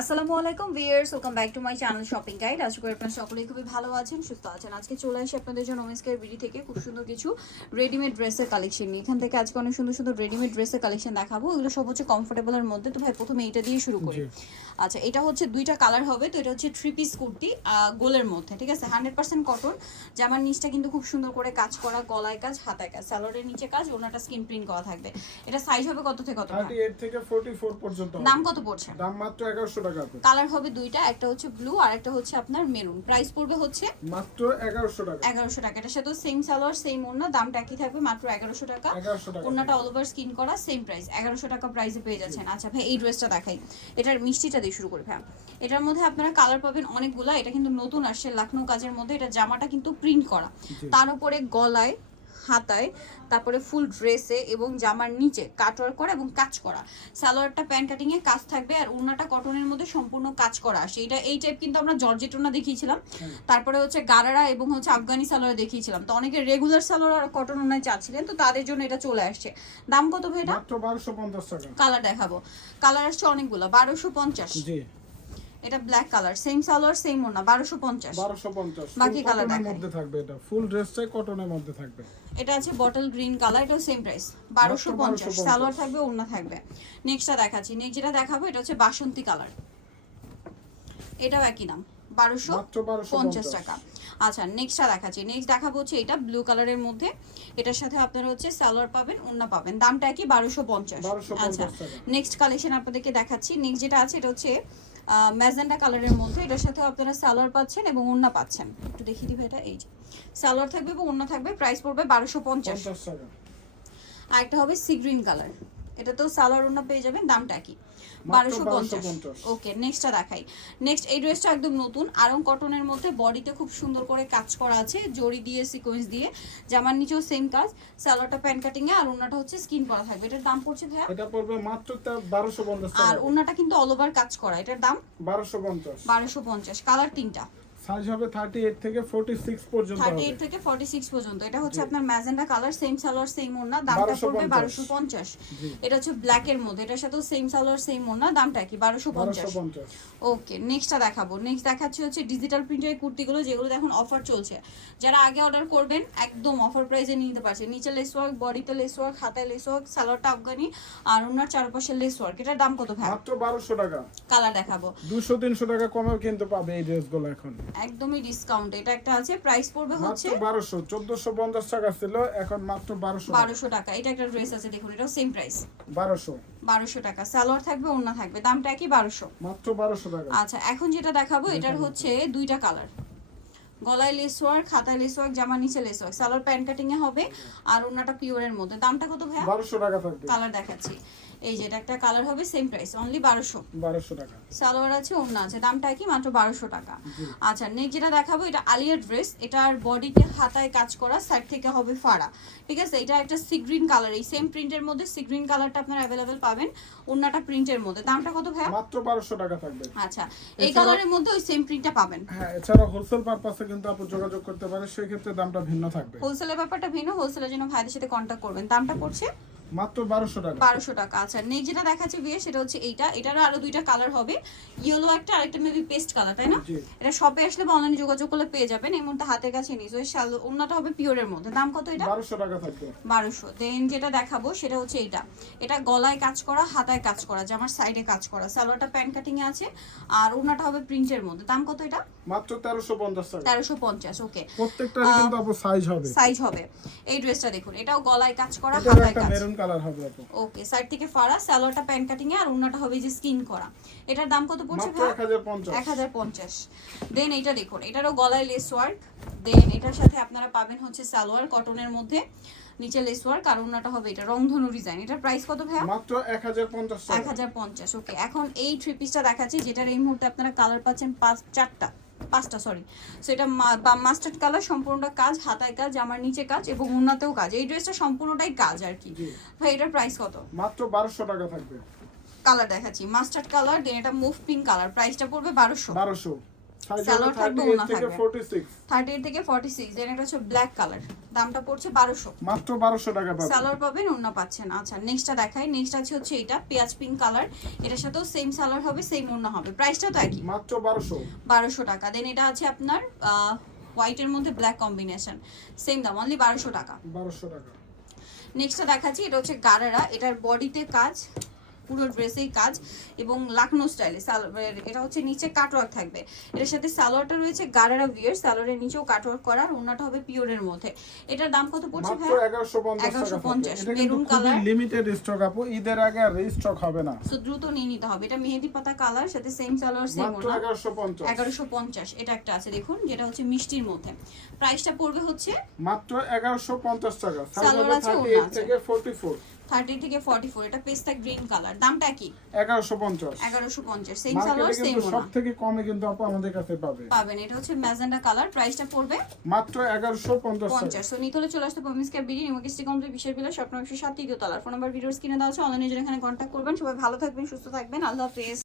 আসসালামু আলাইকুম viewers welcome back to my channel shopping guide. আশা করি আপনারা সকলেই খুবই ভালো আছেন সুস্থ আছেন। আজকে চলে আসি আপনাদের জন্য ওমেন্সকের বিডি থেকে। খুব সুন্দর কিছু রেডিমেড ড্রেসের কালেকশন নিয়ে। এখান থেকে আজকে অনেক সুন্দর সুন্দর রেডিমেড ড্রেসের কালেকশন দেখাবো। এগুলো সব হচ্ছে কমফোর্টেবলের মধ্যে। তো ভাই প্রথমে এটা দিয়ে শুরু করি। আচ্ছা এটা হচ্ছে দুইটা কালার হবে। তো এটা হচ্ছে থ্রি পিস কুর্তি গোলের মধ্যে ঠিক আছে? হান্ড্রেড পার্সেন্ট কটন জামার নিচটা কিন্তু খুব সুন্দর করে কাজ করা গলায় কাজ হাতায় কাজ। স্যালোয়ারের নিচে কাজ ওনাটা স্কিন প্রিন্ট করা থাকবে। এটা সাইজ হবে কত থেকে কত থেকে ফোর্টি ফোর পর্যন্ত দাম কত পড়ছে? দাম মাত্র এগারোশো টাকা কালার হবে দুইটা একটা হচ্ছে ব্লু আর একটা হচ্ছে আপনার মেরুন প্রাইস পড়বে হচ্ছে মাত্র এগারোশো টাকা। এগারোশো টাকা। এটার সাথে সেম সালোয়ার সেম ওড়না দামটা একই থাকবে মাত্র এগারোশো টাকা। এগারোশো টাকা। ওড়নাটা অল ওভার স্কিন করা সেম প্রাইস এগারোশো টাকা প্রাইসে পেয়ে যাচ্ছেন। আচ্ছা ভাই এই ড্রেসটা দেখাই। এটার মিষ্টিটা দিয়ে শুরু করি ভাই। এটার মধ্যে আপনারা কালার পাবেন অনেকগুলা। এটা কিন্তু নতুন আসছে লাখনৌ কাজের মধ্যে। এটা জামাটা কিন্তু প্রিন্ট করা। তার উপরে গলায় হাতায় তারপরে ফুল ড্রেসে এবং জামার নিচে কাটওয়ার করা এবং কাজ করা। সালোয়ারটা প্যান্ট কাটিং এ কাজ থাকবে আর ওড়নাটা কটনের মধ্যে সম্পূর্ণ কাজ করা। আসে এটা এই টাইপ কিন্তু আমরা জর্জেট ওড়না দেখিয়েছিলাম। তারপরে হচ্ছে গারারা এবং হচ্ছে আফগানি সালোয়ার দেখিয়েছিলাম। তো অনেকে রেগুলার সালোয়ার আর কটন ওড়নায় চাচ্ছিলেন তো তাদের জন্য এটা চলে আসছে। দাম কত ভাই এটা কালার দেখাবো। কালার আসছে অনেকগুলো বারোশো পঞ্চাশ। জি। এটা black colour same salwar same ওড়না বারোশো পঞ্চাশ। বারোশো পঞ্চাশ বাকি দেখাই। মধ্যে থাকবে এটা ফুল ড্রেসটাই কটনের মধ্যে থাকবে। এটা আছে বটল গ্রিন কালার এটাও সেম প্রাইস বারোশো পঞ্চাশ। 1250 সালোয়ার থাকবে ওড়না থাকবে। নেক্সটটা দেখাচ্ছি নেক্সট যেটা দেখাবো এটা হচ্ছে বাসন্তী কালার এটাও একই দাম বারোশো মাত্র বারোশো পঞ্চাশ টাকা। আচ্ছা নেক্সটটা দেখাচ্ছি নেক্সট দেখাবো হচ্ছে এটা ব্লু কালারের মধ্যে। এটার সাথে আপনারা হচ্ছে সালোয়ার পাবেন ওড়না পাবেন। দামটা বারোশো পঞ্চাশ। আচ্ছা নেক্সট কালেকশন আপনাদেরকে দেখাচ্ছি। নেক্সট যেটা আছে এটা হচ্ছে ম্যাজেন্ডা কালারের মধ্যে। এটার সাথে আপনারা সালোয়ার পাচ্ছেন এবং ওড়না পাচ্ছেন। একটু দেখিয়ে দিবে এটা এই যে। সালোয়ার থাকবে এবং ওড়না থাকবে প্রাইস পড়বে বারোশো পঞ্চাশ। পঞ্চাশ টাকা। আর একটা হবে সি গ্রিন কালার এটা তো সালোয়ার ওড়না পেয়ে যাবেন দামটা কি বারোশো পঞ্চাশ। 1250 ওকে নেক্সটটা দেখাই। নেক্সট এই ড্রেসটা একদম নতুন আরং কটনের মধ্যে বডিতে খুব সুন্দর করে কাজ করা আছে জড়ি দিয়ে সিকোয়েন্স দিয়ে। জামার নিচেও সেম কাজ সালোয়ারটা প্যান্ট কাটিং এ আর ওড়নাটা হচ্ছে স্কিন করা থাকবে। এটার দাম পড়ছে ভাইয়া? এটা পড়বে মাত্র বারোশো পঞ্চাশ আর ওড়নাটা কিন্তু অল ওভার কাজ করা। এটার দাম? বারোশো পঞ্চাশ। বারোশো পঞ্চাশ। কালার তিনটা। সাইজ হবে থার্টি এইট থেকে ফোর্টি সিক্স পর্যন্ত থার্টি হবে। এইট থেকে ফর্টি সিক্স পর্যন্ত। এটা হচ্ছে আপনার magenta colour same salwar same ওড়না দামটা পড়বে 1250 বারোশো পঞ্চাশ। জি। এটা হচ্ছে ব্ল্যাক এর মধ্যে। এটার সাথেও সেম সালোয়ার সেম ওড়না দামটা কি? বারোশো বারোশো পঞ্চাশ। পঞ্চাশ ওকে নেক্সটটা দেখাবো। নেক্সট দেখাচ্ছি হচ্ছে ডিজিটাল প্রিন্টের কুর্তিগুলো যেগুলো এখন অফার চলছে। যারা আগে অর্ডার করবেন একদম অফার প্রাইসে নিতে পারছে নিচে লেস ওয়ার্ক বডিতে লেস ওয়ার্ক হাতায় লেস ওয়ার্ক সালোয়ারটা আফগানি আর ওনার চারপাশে লেস ওয়ার্ক এটার দাম কত ভাই? মাত্র বারোশো টাকা। কালার দেখাবো। দুশো তিনশো টাকা কমেও কিন্তু পাবে এই ড্রেসগুলো এখন। একদমই ডিসকাউন্ট এটা একটা আছে প্রাইস পড়বে হচ্ছে মাত্র বারোশো চোদ্দশো পঞ্চাশ টাকা ছিল এখন মাত্র বারোশো বারোশো টাকা এটা একটা ড্রেস আছে দেখুন এটাও সেম প্রাইস বারোশো। বারোশো টাকা সালোয়ার থাকবে ওড়না থাকবে দামটা কি বারোশো। মাত্র বারোশো টাকা। আচ্ছা এখন যেটা দেখাবো এটার হচ্ছে দুইটা কালার। গলায় লেস ওয়ার্ক খাতায় লেস ওয়ার্ক জামা নিচে lace work salwar pant cutting এ হবে আর ওনাটা পিওরের মধ্যে। দামটা কত ভাই বারোশো টাকা থাকবে। কালার দেখাচ্ছি। এই যে এটা একটা কালার হবে সেম প্রাইস অনলি বারোশো। বারোশো টাকা। সালোয়ার আছে ওড়না আছে দামটা কি মাত্র বারোশো টাকা। আচ্ছা নেক্সট যেটা দেখাবো এটা আলিয়ার ড্রেস এটার বডিতে হাতায় কাজ করা সাইড থেকে হবে ফাড়া। ঠিক আছে এটা একটা সি গ্রিন কালার এই সেম প্রিন্টের মধ্যে সি গ্রিন কালারটা আপনারা অ্যাভেলেবেল পাবেন ওড়নাটা প্রিন্টের মধ্যে। দামটা কত ভাইয়া? মাত্র বারোশো টাকা থাকবে। আচ্ছা এই কালারের মধ্যে ওই সেম প্রিন্টটা পাবেন। হ্যাঁ এছাড়া হোলসেল পারপাসে কিন্তু আপনি যোগাযোগ করতে পারেন সেক্ষেত্রে দামটা ভিন্ন থাকবে। হোলসেলের ব্যাপারটা ভিন্ন হোলসেলের জন্য ভাইদের সাথে কন্ট্যাক্ট করবেন। দামটা পড়ছে মাত্র বারোশো টাকা। বারোশো টাকা আচ্ছা। নেক্সট যেটা দেখাচ্ছে বিয়ে সেটা হচ্ছে এইটা। এটারও আরও দুইটা কালার হবে। ইয়েলো একটা আরেকটা মেবি পেস্ট কালার তাই না? এটা শপে আসলে বা অনলাইনে যোগাযোগ করলে পেয়ে যাবেন। এই মুহূর্তে হাতের কাছে নিস ওই শাল ওনাটা হবে পিওরের মধ্যে। দাম কত এটা? বারোশো টাকা থাকবে। বারোশো। দেন যেটা দেখাবো সেটা হচ্ছে এটা এটা গলায় কাজ করা হাতায় কাজ করা জামার সাইডে কাজ করা। সালোয়ারটা প্যান্ট কাটিং এ আছে। আর ওনাটা হবে প্রিন্টের মধ্যে। দাম কত এটা? মাত্র তেরোশো পঞ্চাশ টাকা। তেরোশো পঞ্চাশ ওকে প্রত্যেকটারই কিন্তু আপু সাইজ হবে। সাইজ হবে। এই ড্রেসটা দেখুন। এটাও গলায় কাজ করা হাতায় কাজ। কালার হবে আপু ওকে সাইড থেকে ফাড়া সালোয়ারটা প্যান্ট কাটিং এ আর ওনাটা হবে যে স্কিন করা। এটার দাম কত পড়ছে ভাই? এক হাজার পঞ্চাশ। এক হাজার পঞ্চাশ। দেন এটা দেখুন এটারও গলায় লেস ওয়ার্ক দেন এটার সাথে আপনারা পাবেন হচ্ছে সালোয়ার কটনের মধ্যে নিচে লেস ওয়ার্ক আর ওনাটা হবে এটা রংধনু ডিজাইন এটার প্রাইস কত ভাইয়া? মাত্র এক হাজার পঞ্চাশ এক টাকা হাজার পঞ্চাশ ওকে এখন এই থ্রি পিসটা দেখাচ্ছি যেটার এই মুহূর্তে আপনারা কালার পাচ্ছেন পাঁচ চারটা। পাঁচটা সরি সো এটা মাস্টার্ড কালার সম্পূর্ণটা কাজ হাতায় কাজ আমার নিচে কাজ এবং উন্নতেও কাজ। এই ড্রেসটা সম্পূর্ণটাই কাজ আর কি। ভাই এটার প্রাইস কত? মাত্র বারোশো টাকা থাকবে। কালার দেখাচ্ছি। মাস্টার্ড কালার দেন এটা মুভ পিঙ্ক কালার প্রাইসটা পড়বে বারোশো। বারোশো। সালোয়ার থাকবে, থেকে থাকবে। ফোর্টি সিক্স থার্টি এইট থেকে ফর্টি সিক্স দেন এটা হচ্ছে ব্ল্যাক কালার দামটা পড়ছে বারোশো। মাত্র বারোশো টাকা পাবে সালোয়ার পাবেন অন্য পাচ্ছেন। আচ্ছা নেক্সটটা দেখাই। নেক্সট আছে হচ্ছে এটা পেঁয়াজ পিঙ্ক কালার এটার সাথেও সেম সালোয়ার হবে সেম অন্য হবে। প্রাইসটাও তো একই। মাত্র বারোশো। বারোশো টাকা। দেন এটা আছে আপনার হোয়াইটের মধ্যে ব্ল্যাক কম্বিনেশন সেম দাম অনলি বারোশো টাকা। বারোশো টাকা। নেক্সটটা দেখাচ্ছি এটা হচ্ছে গারারা। এটার বডিতে কাজ। পুরো ড্রেসেই কাজ এবং লাকনো স্টাইলে। এটা হচ্ছে নিচে কাটওয়ার্ক থাকবে। এটার সাথে সালোয়ারটা রয়েছে গারারা ভিয়ার সালোয়ারের নিচেও কাটওয়ার্ক করা আর ওনাটা হবে পিওরের মধ্যে। এটার দাম কত পড়ছে ভাই এগারোশো পঞ্চাশ 1150 থাকবে। এটা কিন্তু মেরুন কালার। লিমিটেড স্টক আপু ঈদের আগে আর রিস্টক হবে না। সো দ্রুত নিয়ে নিতে হবে। এটা মেহেদি পাতা কালার সাথে সেম সালোয়ার সেম ওনা এগারোশো পঞ্চাশ। এগারোশো পঞ্চাশ এটা একটা আছে। দেখুন যেটা হচ্ছে মিষ্টির মধ্যে। প্রাইসটা পড়বে হচ্ছে মাত্র এগারোশো পঞ্চাশ টাকা। সালোয়ার আছে, আছে। থেকে ফোর্টি ফোর থার্টি থেকে ফর্টি ফোর এটা পেস্তা গ্রিন কালার দামটা কি? এগারোশো পঞ্চাশ। এগারোশো পঞ্চাশ সেম কালার সেম ওনা সব থেকে কমে কিন্তু আপু আমাদের কাছে পাবে। পাবেন এটা হচ্ছে ম্যাজেন্ডা কালার প্রাইসটা পড়বে মাত্র চলে আসতে পমিস ক্যাব বিডি নিমকিস্টি কমপ্লিট বিশেষ বিলা স্বপ্ন একশো সাত তৃতীয় তলার ফোন নাম্বার ভিডিওস কিনে দেওয়া আছে অনলাইনে এখানে করবেন সবাই ভালো থাকবেন সুস্থ থাকবেন। আল্লাহ হাফেজ।